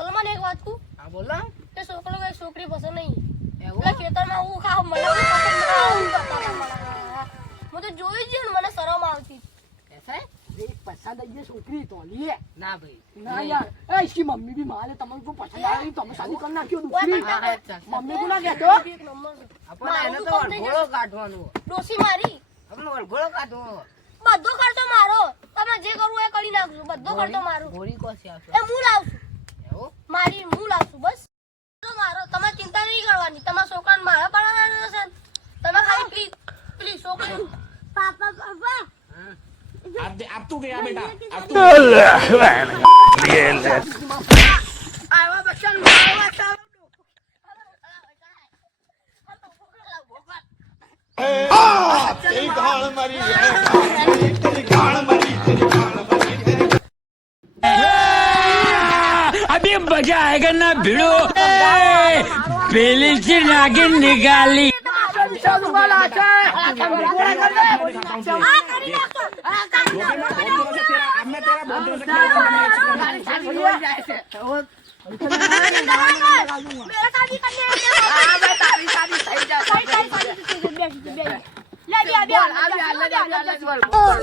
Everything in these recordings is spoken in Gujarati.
ચલો એક વાત કહું? હા બોલ. કે છોકરો કે છોકરી પસંદ નહીં. એવું? ખેતરમાં હું ખાવ મને હું તો જોઈ જ મને શરમ આવતી. પસંદ છોકરી તો લીએ. ના ભાઈ. ના યાર. એ ઈશી મમ્મી બી મારે. તમને જો પસંદ આવી? તમે શાદી કરી નાખ્યો દુખરી મમ્મી કો ના કહેતો આપણે એને તો ગોળો કાઢવાનો. ડોસી મારી. આપણે ગોળો કાઢવો બધો ખર્ચો મારો. તમે જે કરવું એ કરી નાખજો. બધો કરતો મારો. ગોળી કોસી આવશે એ હું લાવશું. મારી હું લાવશું બસ તો મારો તમે ચિંતા નહીં કરવાની. તમારા છોકરાને મારા ભણાવવાનો તમે ખાલી પ્લીઝ પ્લીઝ છોકરી પાપા પાપા. આપ આવા બચ્ચા ગાળ મારી. मजा आएगा ना भिड़ो पहले से नागिन निकाली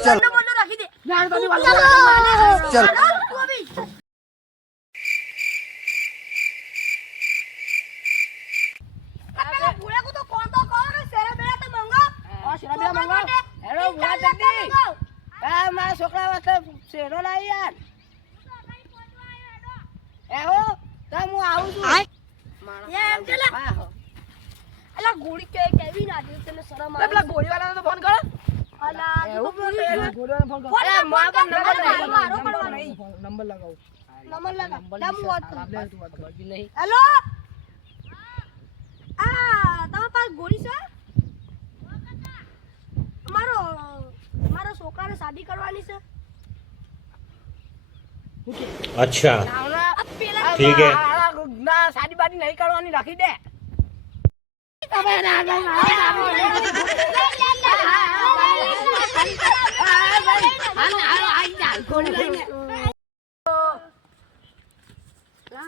चल चल મારા છોકરા વાસ્તે શેરો લાવી યાર. એવો તો હું આવું છું. એમ કે. અલા ગોળી કે કેવી ના દે તને શરમ આવે પેલા ગોળીવાળાને તો ફોન કરો. અલા તું તો પૂરી ફોન કરો અલા, મારો નંબર મારો નંબર લગાવો. નંબર લગા લે વાત કરું. હેલો? આ તમારા પાસે ગોળી છે મારો મારે શાદી કરવાની છે. અચ્છા. ઠીક હે. ના શાદી બાદી નહીં કરવાની રાખી દે. તમે ના ના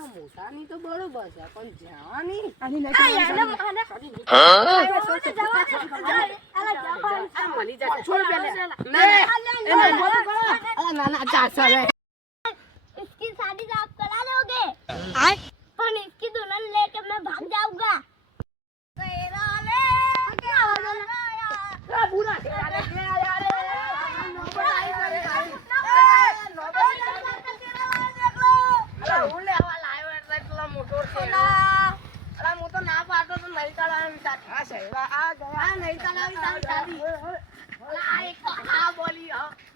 મોટાની તો બરોબર છે પણ જવાની? મળી જશે છોડ પેલે ના, ના, ના, ના, ના, ના, ના, અલા, ના ના ચાલશે રે इसकी शादी आप करा लोगे पर इसकी दुल्हन लेके मैं भाग जाऊंगा तेरा ले क्या हो गया અલા, હું લેવા લાવ્યો એટલે એટલો મોટો છે અલા, હું તો ના પાડતો તો નહીં કરાવી તારી. આ શેરા, આ ગયા. આ નહીં કરાવી તારી શાદી. અલા, આ એક તો આ બોલી હો. ના,